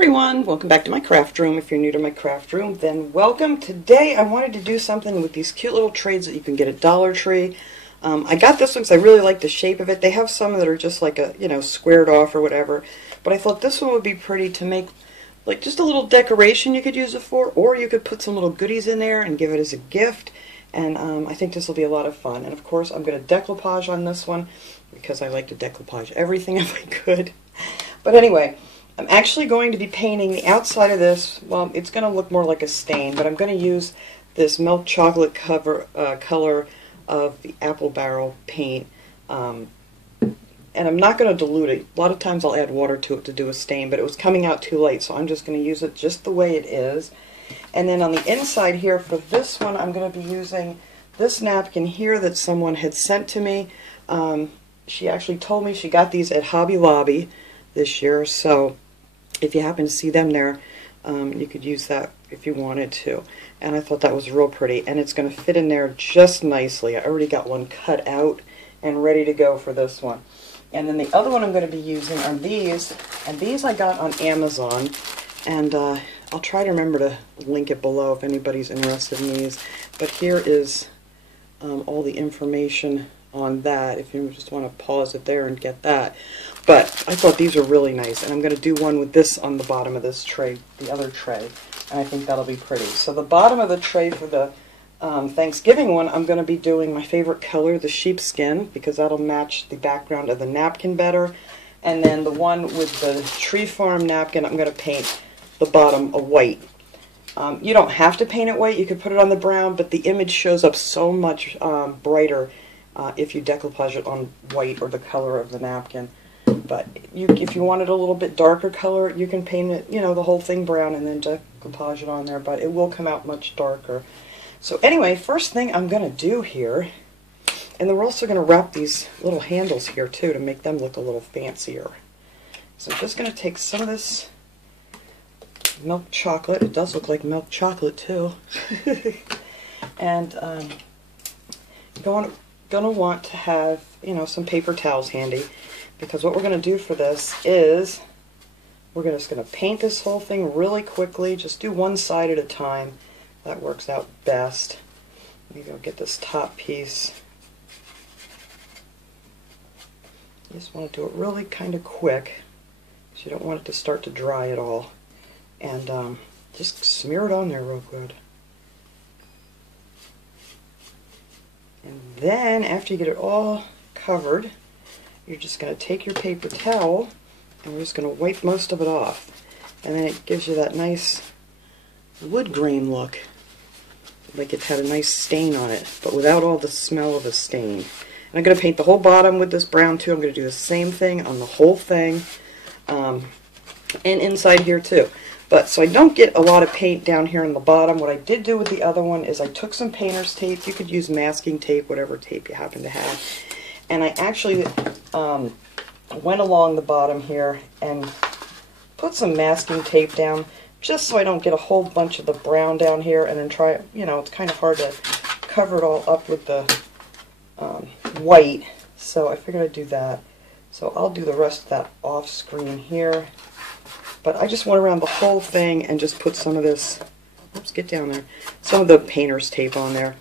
everyone, welcome back to my craft room. If you're new to my craft room, then welcome. Today I wanted to do something with these cute little trays that you can get at Dollar Tree. I got this one because I really like the shape of it. They have some that are just like a, squared off or whatever. But I thought this one would be pretty to make like just a little decoration you could use it for, or you could put some little goodies in there and give it as a gift. And I think this will be a lot of fun. And of course I'm going to decoupage on this one because I like to decoupage everything if I could. But anyway, I'm actually going to be painting the outside of this. Well, it's going to look more like a stain, but I'm going to use this milk chocolate color of the apple barrel paint. And I'm not going to dilute it. A lot of times I'll add water to it to do a stain, but it was coming out too light, so I'm just going to use it just the way it is. And then on the inside here for this one, I'm going to be using this napkin here that someone had sent to me. She actually told me she got these at Hobby Lobby this year, so if you happen to see them there, you could use that if you wanted to. And I thought that was real pretty, and it's going to fit in there just nicely. I already got one cut out and ready to go for this one. And then the other one I'm going to be using are these, and these I got on Amazon, and I'll try to remember to link it below if anybody's interested in these. But here is all the information on that if you just want to pause it there and get that. But I thought these were really nice, and I'm going to do one with this on the bottom of this tray, the other tray, and I think that'll be pretty. So the bottom of the tray for the Thanksgiving one, I'm going to be doing my favorite color, the sheepskin, because that'll match the background of the napkin better. And then the one with the Tree Farm napkin, I'm going to paint the bottom a white. You don't have to paint it white, you could put it on the brown, but the image shows up so much brighter if you decoupage it on white or the color of the napkin. But if you wanted a little bit darker color, you can paint it, the whole thing brown and then decoupage it on there, but it will come out much darker. So anyway, first thing I'm going to do here, and then we're also going to wrap these little handles here too to make them look a little fancier. So I'm just going to take some of this milk chocolate. It does look like milk chocolate too. And going to want to have, some paper towels handy, because what we're going to do for this is we're just going to paint this whole thing really quickly. Just do one side at a time. That works out best. Let me go get this top piece. You just want to do it really kind of quick, because you don't want it to start to dry at all. And just smear it on there real good. And then after you get it all covered, you're just going to take your paper towel and we're just going to wipe most of it off. And then it gives you that nice wood grain look, like it had a nice stain on it, but without all the smell of a stain. And I'm going to paint the whole bottom with this brown too. I'm going to do the same thing on the whole thing, and inside here too. But so I don't get a lot of paint down here on the bottom. What I did do with the other one is I took some painter's tape. You could use masking tape, whatever tape you happen to have. And I actually went along the bottom here and put some masking tape down, just so I don't get a whole bunch of the brown down here, and then try, it's kind of hard to cover it all up with the white, so I figured I'd do that. So I'll do the rest of that off screen here, but I just went around the whole thing and just put some of this, oops, get down there, some of the painter's tape on there,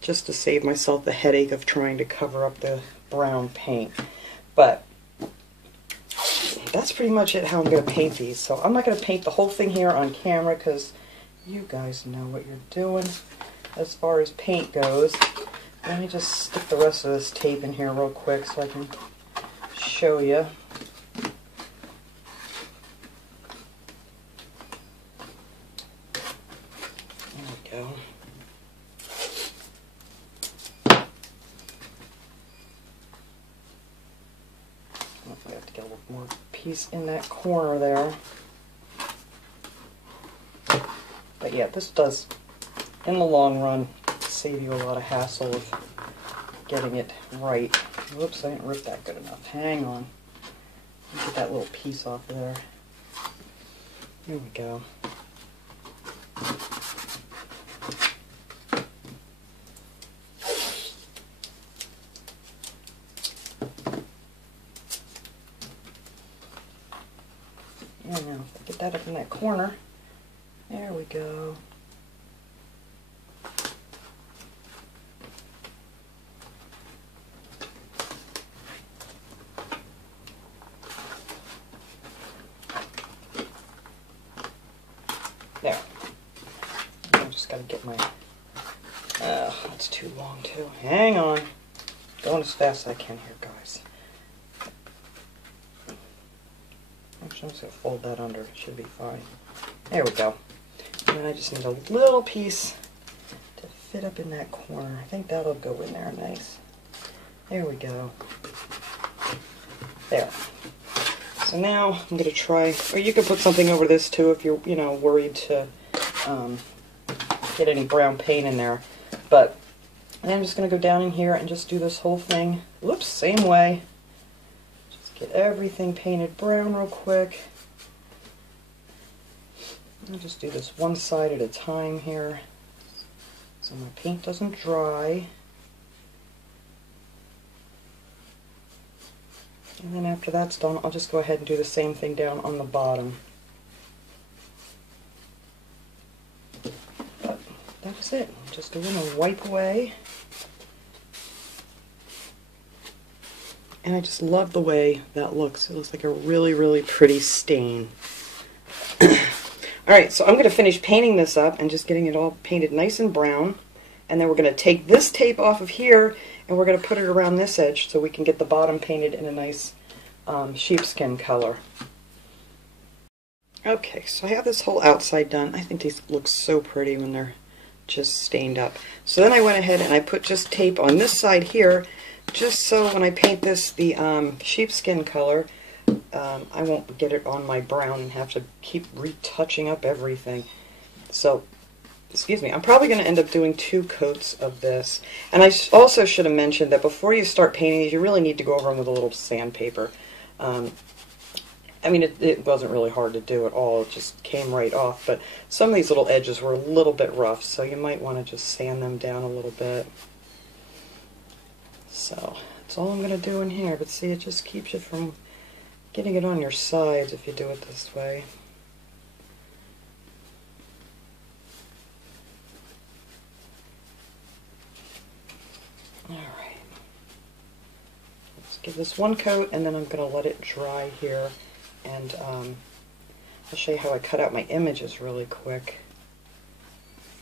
just to save myself the headache of trying to cover up the brown paint. But that's pretty much it how I'm going to paint these. So I'm not going to paint the whole thing here on camera because you guys know what you're doing as far as paint goes. Let me just stick the rest of this tape in here real quick so I can show you. There we go. I have to get a little more piece in that corner there. But yeah, this does, in the long run, save you a lot of hassle of getting it right. Whoops, I didn't rip that good enough. Hang on. Get that little piece off of there. There we go. And now Get that up in that corner. There we go. There. I just gotta get my... that's too long too. Hang on. Going as fast as I can here, guys. Actually, I'm just gonna fold that under. It should be fine. There we go. And then I just need a little piece to fit up in that corner. I think that'll go in there nice. There we go. There. So now I'm going to try, or you could put something over this too if you're, worried to get any brown paint in there. But then I'm just going to go down in here and just do this whole thing. Whoops, same way. Just get everything painted brown real quick. I'll just do this one side at a time here so my paint doesn't dry. And then after that's done, I'll just go ahead and do the same thing down on the bottom. But that's it. Just doing a wipe away. And I just love the way that looks. It looks like a really, really pretty stain. Alright, so I'm going to finish painting this up and just getting it all painted nice and brown. And then we're going to take this tape off of here and we're going to put it around this edge so we can get the bottom painted in a nice sheepskin color. Okay, so I have this whole outside done. I think these look so pretty when they're just stained up. So then I went ahead and I put just tape on this side here just so when I paint this the sheepskin color, I won't get it on my brown and have to keep retouching up everything. So, excuse me, I'm probably going to end up doing 2 coats of this. And I also should have mentioned that before you start painting these, you really need to go over them with a little sandpaper. I mean, it wasn't really hard to do at all. It just came right off. But some of these little edges were a little bit rough, so you might want to just sand them down a little bit. So, that's all I'm going to do in here. But see, it just keeps you from getting it on your sides if you do it this way. Alright. Let's give this one coat and then I'm going to let it dry here. And I'll show you how I cut out my images really quick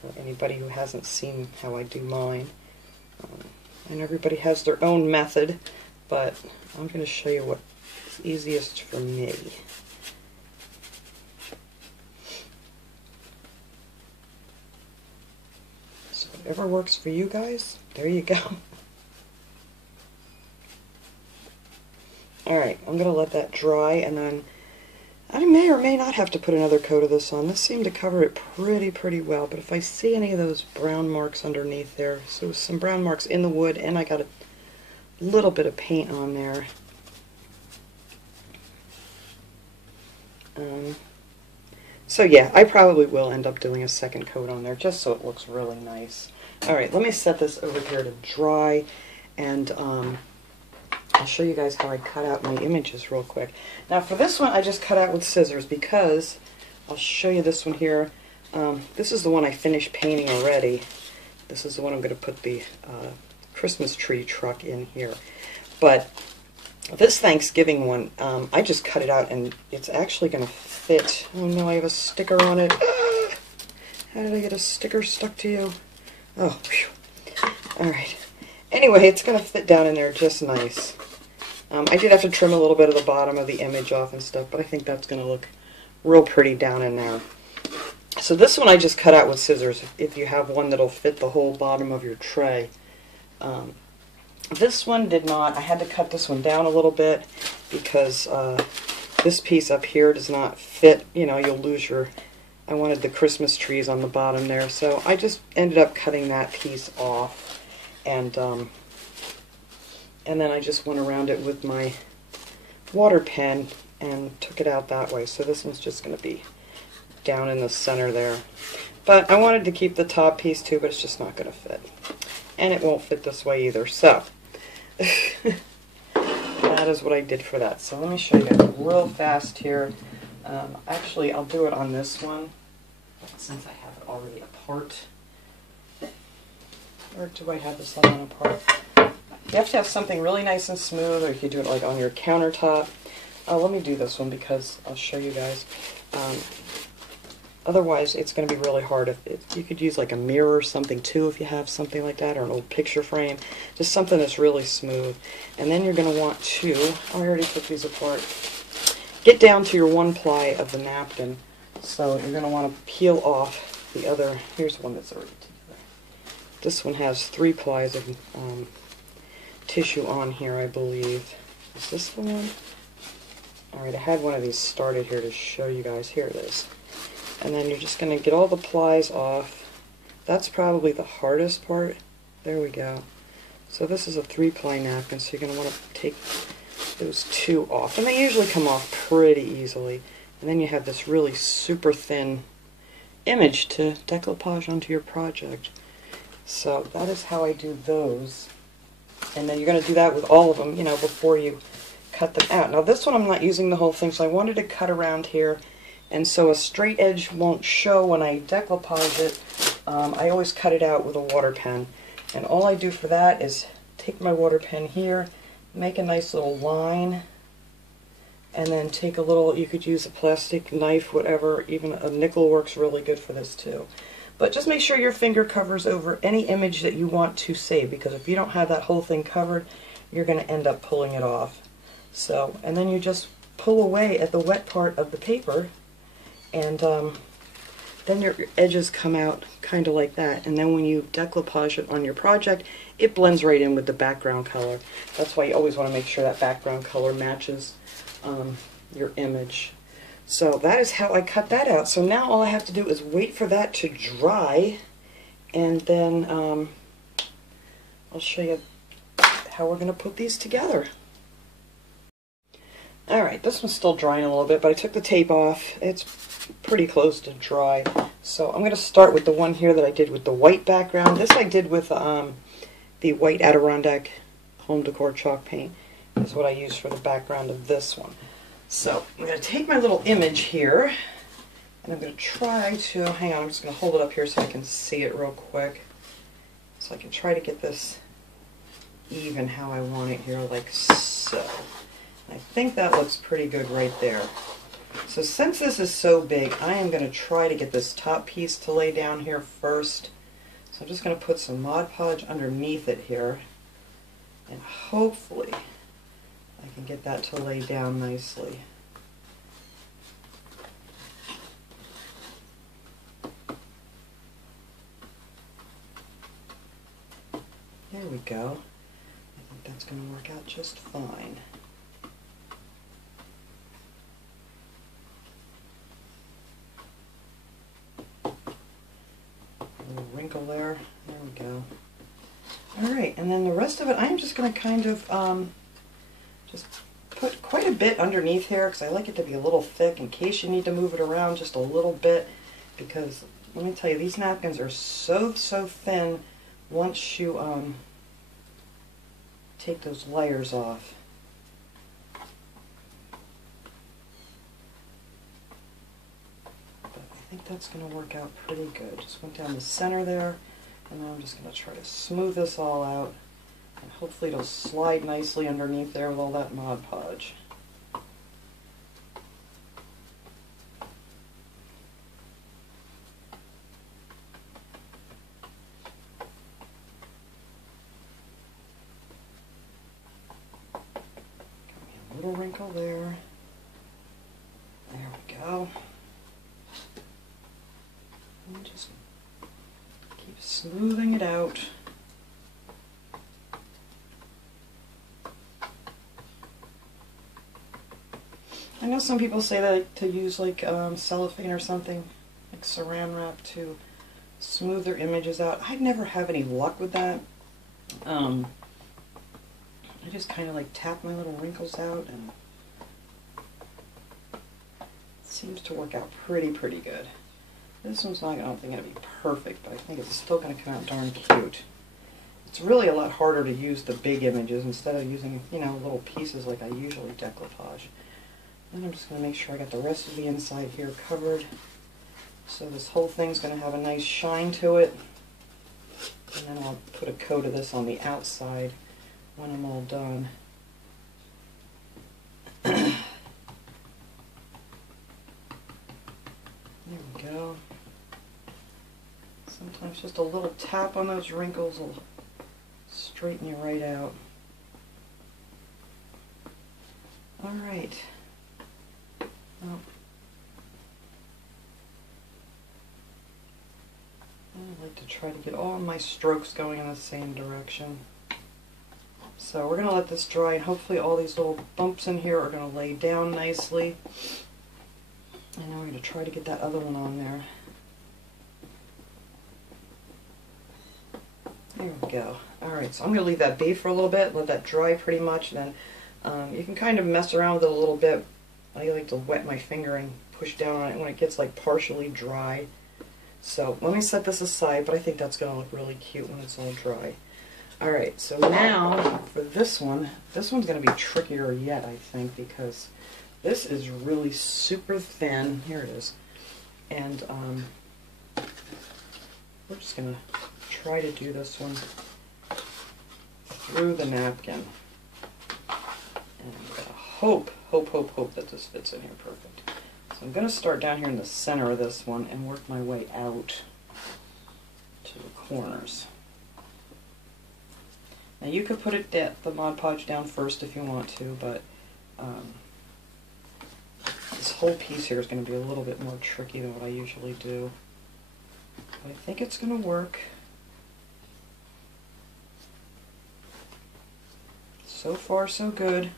for anybody who hasn't seen how I do mine. And everybody has their own method, but I'm going to show you what is easiest for me. So whatever works for you guys, there you go. Alright, I'm going to let that dry, and then I may or may not have to put another coat of this on. This seemed to cover it pretty well, but if I see any of those brown marks underneath there, so some brown marks in the wood, and I got a little bit of paint on there. So yeah, I probably will end up doing a second coat on there, just so it looks really nice. Alright, let me set this over here to dry, and I'll show you guys how I cut out my images real quick. Now for this one I just cut out with scissors because, I'll show you this one here. This is the one I finished painting already. This is the one I'm going to put the Christmas tree truck in here. But this Thanksgiving one, I just cut it out and it's actually going to fit. Oh no, I have a sticker on it. Ah! How did I get a sticker stuck to you? Oh, phew. Alright. Anyway, it's going to fit down in there just nice. I did have to trim a little bit of the bottom of the image off and stuff, but I think that's going to look real pretty down in there. So this one I just cut out with scissors, if you have one that'll fit the whole bottom of your tray. This one did not. I had to cut this one down a little bit because this piece up here does not fit. You know, you'll lose your... I wanted the Christmas trees on the bottom there, so I just ended up cutting that piece off. And then I just went around it with my water pen and took it out that way. So this one's just going to be down in the center there. But I wanted to keep the top piece too, but it's just not going to fit. And it won't fit this way either. So that is what I did for that. So let me show you guys real fast here Actually, I'll do it on this one since I have it already apart. Or do I have this other one apart? You have to have something really nice and smooth, or you could do it like on your countertop. Let me do this one because I'll show you guys. Otherwise, it's going to be really hard. If you could use like a mirror or something too if you have something like that, or an old picture frame. Just something that's really smooth. And then you're going to want to, I already took these apart, get down to your 1 ply of the napkin. So you're going to want to peel off the other, here's one that's already together. This one has 3 plies of tissue on here, I believe. Is this the one? Alright, I had one of these started here to show you guys. Here it is. And then you're just going to get all the plies off. That's probably the hardest part. There we go. So this is a 3-ply napkin, so you're going to want to take those 2 off. And they usually come off pretty easily. And then you have this really super thin image to decoupage onto your project. So that is how I do those. And then you're going to do that with all of them, you know, before you cut them out. Now this one I'm not using the whole thing, so I wanted to cut around here. And so a straight edge won't show when I decoupage it. I always cut it out with a water pen. And all I do for that is take my water pen here, make a nice little line, and then take a little, you could use a plastic knife, whatever, even a nickel works really good for this too. But just make sure your finger covers over any image that you want to save, because if you don't have that whole thing covered, you're going to end up pulling it off. So, and then you just pull away at the wet part of the paper, and then your edges come out kind of like that. And then when you decoupage it on your project, it blends right in with the background color. That's why you always want to make sure that background color matches your image. So that is how I cut that out. So now all I have to do is wait for that to dry, and then I'll show you how we're going to put these together. Alright, this one's still drying a little bit, but I took the tape off. It's pretty close to dry. So I'm going to start with the one here that I did with the white background. This I did with the white Adirondack home decor chalk paint is what I used for the background of this one. So I'm going to take my little image here, and I'm going to try to, hang on, I'm just going to hold it up here so I can see it real quick. So I can try to get this even how I want it here, like so. I think that looks pretty good right there. So since this is so big, I am going to try to get this top piece to lay down here first. So I'm just going to put some Mod Podge underneath it here, and hopefully I can get that to lay down nicely. There we go. I think that's going to work out just fine. Wrinkle there. There we go. Alright, and then the rest of it I'm just going to kind of just put quite a bit underneath here, because I like it to be a little thick in case you need to move it around just a little bit, because let me tell you, these napkins are so thin once you take those layers off. I think that's going to work out pretty good. Just went down the center there, and then I'm just going to try to smooth this all out, and hopefully it'll slide nicely underneath there with all that Mod Podge. A little wrinkle there. There we go. And just keep smoothing it out. I know some people say that to use like cellophane or something, like saran wrap, to smooth their images out. I never have any luck with that. I just kind of like tap my little wrinkles out, and it seems to work out pretty good. This one's not, I don't think, going to be perfect, but I think it's still going to come out darn cute. It's really a lot harder to use the big images instead of using, you know, little pieces like I usually decoupage. And I'm just going to make sure I got the rest of the inside here covered. So this whole thing's going to have a nice shine to it. And then I'll put a coat of this on the outside when I'm all done. There we go. Sometimes just a little tap on those wrinkles will straighten you right out. Alright. Oh. I like to try to get all my strokes going in the same direction. So we're going to let this dry, and hopefully all these little bumps in here are going to lay down nicely. And then we're going to try to get that other one on there. There we go. Alright, so I'm going to leave that be for a little bit, let that dry pretty much, and then you can kind of mess around with it a little bit. I like to wet my finger and push down on it when it gets like partially dry. So let me set this aside, but I think that's going to look really cute when it's all dry. Alright, so now for this one's going to be trickier yet, I think, because this is really super thin. Here it is. And we're just going to try to do this one through the napkin. And I'm going to hope that this fits in here perfect. So I'm going to start down here in the center of this one and work my way out to the corners. Now you could put the Mod Podge down first if you want to, but this whole piece here is going to be a little bit more tricky than what I usually do. But I think it's going to work. So far, so good.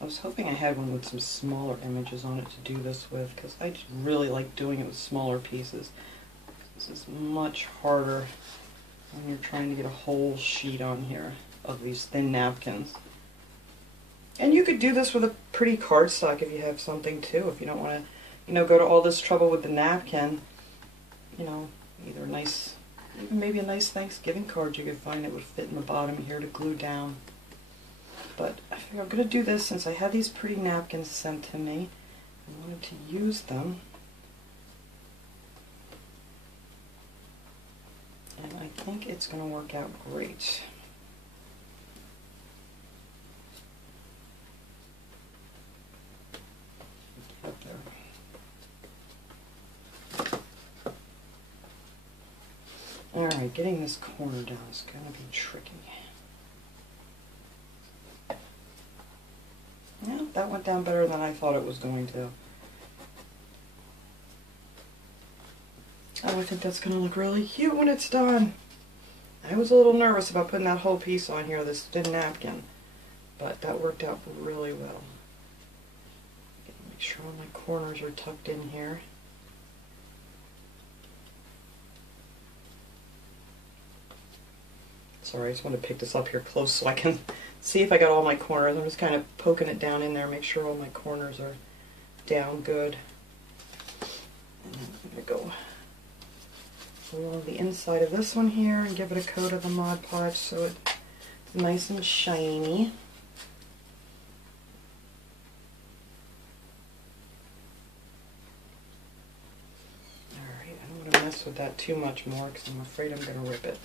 I was hoping I had one with some smaller images on it to do this with, because I just really like doing it with smaller pieces. This is much harder when you're trying to get a whole sheet on here of these thin napkins. And you could do this with a pretty cardstock if you have something too, if you don't want to, go to all this trouble with the napkin. Either nice, even maybe a nice Thanksgiving card you could find that would fit in the bottom here to glue down. But I figure I'm going to do this since I had these pretty napkins sent to me. I wanted to use them. And I think it's going to work out great. Get up there. Alright, getting this corner down is going to be tricky. Yeah, that went down better than I thought it was going to. Oh, I think that's going to look really cute when it's done. I was a little nervous about putting that whole piece on here, this thin napkin, but that worked out really well. Make sure all my corners are tucked in here. Sorry, I just want to pick this up here close so I can see if I got all my corners. I'm just kind of poking it down in there, make sure all my corners are down good. And then I'm going to go along the inside of this one here and give it a coat of the Mod Podge so it's nice and shiny. Alright, I don't want to mess with that too much more because I'm afraid I'm going to rip it.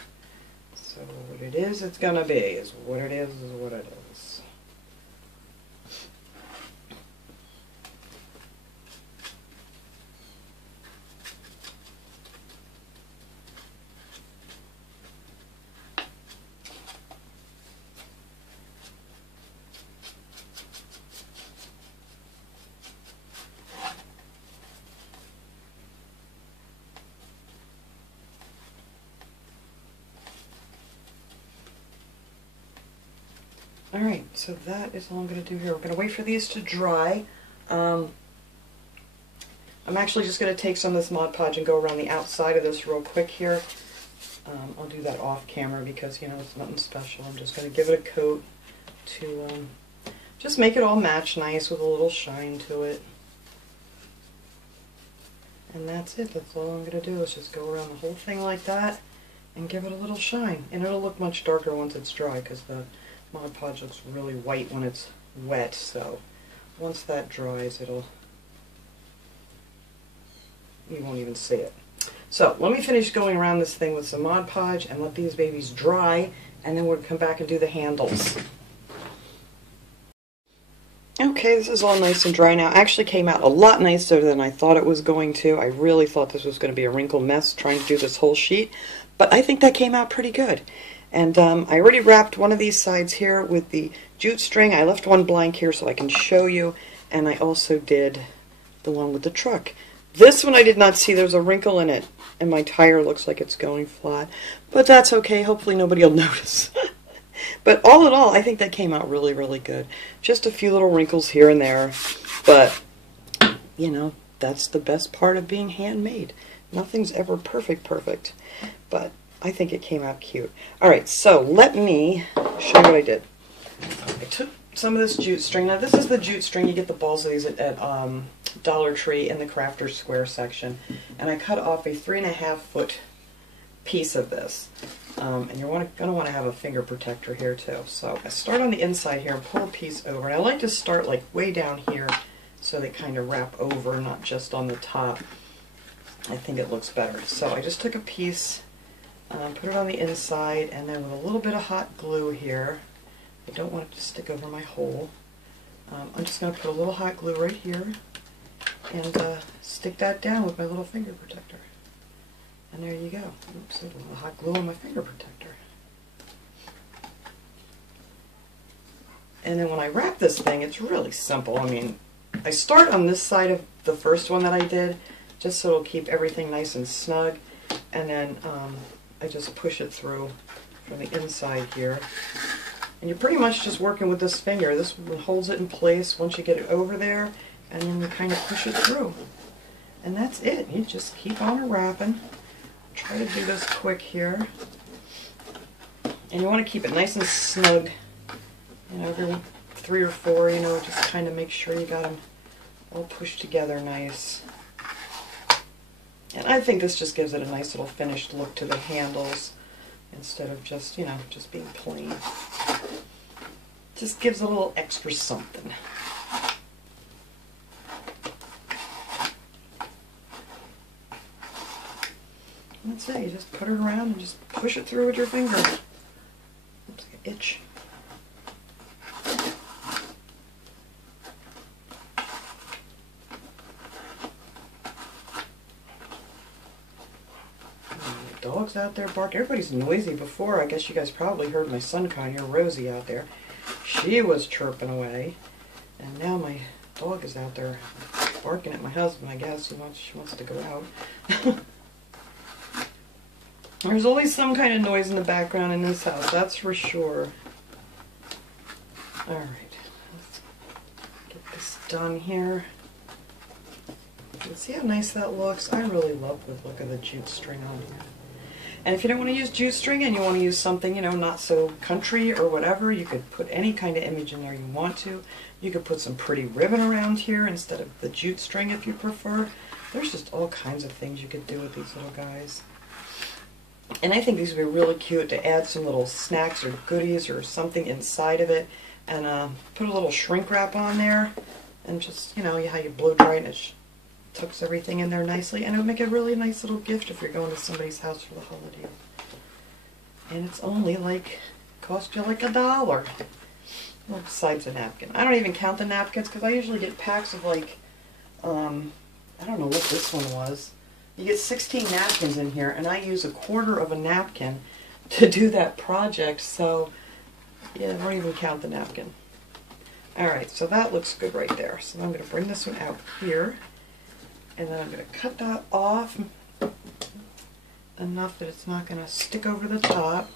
So what it is, it's going to be, is what it is what it is. Alright, so that is all I'm going to do here. We're going to wait for these to dry. I'm actually just going to take some of this Mod Podge and go around the outside of this real quick here. I'll do that off camera because, you know, it's nothing special. I'm just going to give it a coat to just make it all match nice with a little shine to it. And that's it. That's all I'm going to do is just go around the whole thing like that and give it a little shine. And it'll look much darker once it's dry because the Mod Podge looks really white when it's wet. So once that dries, you won't even see it. So let me finish going around this thing with some Mod Podge and let these babies dry, and then we'll come back and do the handles. Okay, this is all nice and dry now. Actually came out a lot nicer than I thought it was going to. I really thought this was going to be a wrinkle mess trying to do this whole sheet, but I think that came out pretty good. And I already wrapped one of these sides here with the jute string. I left one blank here so I can show you, and I also did the one with the truck. This one I did not see. There's a wrinkle in it, and my tire looks like it's going flat. But that's okay. Hopefully nobody will notice. But all in all, I think that came out really, really good. Just a few little wrinkles here and there. But, you know, that's the best part of being handmade. Nothing's ever perfect. But I think it came out cute. Alright, so let me show you what I did. I took some of this jute string. Now this is the jute string. You get the balls of these at Dollar Tree in the Crafter's Square section. And I cut off a 3.5 foot piece of this. And you're going to want to have a finger protector here too. So I start on the inside here and pull a piece over. And I like to start like way down here so they kind of wrap over, not just on the top. I think it looks better. So I just took a piece, put it on the inside, and then with a little bit of hot glue here, I don't want it to stick over my hole. I'm just going to put a little hot glue right here and stick that down with my little finger protector. And there you go. Oops, a little hot glue on my finger protector. And then when I wrap this thing, it's really simple. I mean, I start on this side of the first one that I did, just so it'll keep everything nice and snug. And then I just push it through from the inside here. And you're pretty much just working with this finger. This one holds it in place once you get it over there, and then you kind of push it through. And that's it. You just keep on wrapping. Try to do this quick here. And you want to keep it nice and snug. You know, every 3 or 4, you know, just kind of make sure you got them all pushed together nice. And I think this just gives it a nice little finished look to the handles instead of just, you know, just being plain. Just gives a little extra something. That's it. You just put it around and just push it through with your finger. Oops, I itch. Dog's out there barking. Everybody's noisy before. I guess you guys probably heard my son kind of hear Rosie out there. She was chirping away. And now my dog is out there barking at my husband, I guess. She wants to go out. There's always some kind of noise in the background in this house, that's for sure. Alright, let's get this done here. You can see how nice that looks. I really love the look of the jute string on here. And if you don't want to use jute string and you want to use something, you know, not so country or whatever, you could put any kind of image in there you want to. You could put some pretty ribbon around here instead of the jute string if you prefer. There's just all kinds of things you could do with these little guys. And I think these would be really cute to add some little snacks or goodies or something inside of it. And put a little shrink wrap on there. And just, you know, how you blow dry it and it tucks everything in there nicely. And it would make a really nice little gift if you're going to somebody's house for the holidays. And it's only like, cost you like $1. Well, besides a napkin. I don't even count the napkins because I usually get packs of like, I don't know what this one was. You get 16 napkins in here, and I use 1/4 of a napkin to do that project, so yeah, I don't even count the napkin. Alright, so that looks good right there. So I'm going to bring this one out here, and then I'm going to cut that off enough that it's not going to stick over the top.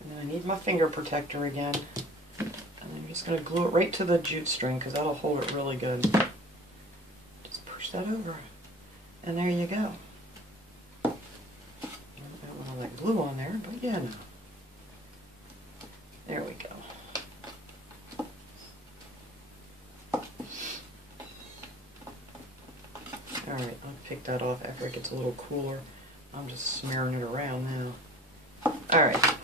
And then I need my finger protector again. just going to glue it right to the jute string because that'll hold it really good. Just push that over. And there you go. I don't want all that glue on there, but yeah, no. There we go. Alright, I'll pick that off after it gets a little cooler. I'm just smearing it around now. Alright,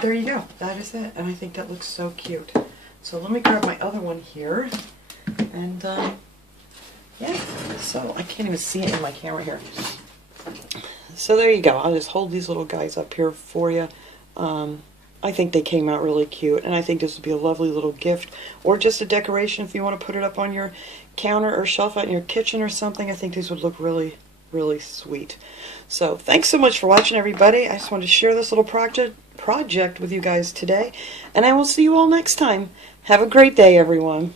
there you go. That is it. And I think that looks so cute. So let me grab my other one here. And, yeah, so I can't even see it in my camera here. So there you go. I'll just hold these little guys up here for you. I think they came out really cute, and I think this would be a lovely little gift, or just a decoration if you want to put it up on your counter or shelf out in your kitchen or something. I think these would look really, really sweet. So thanks so much for watching, everybody. I just wanted to share this little project with you guys today, and I will see you all next time. Have a great day, everyone.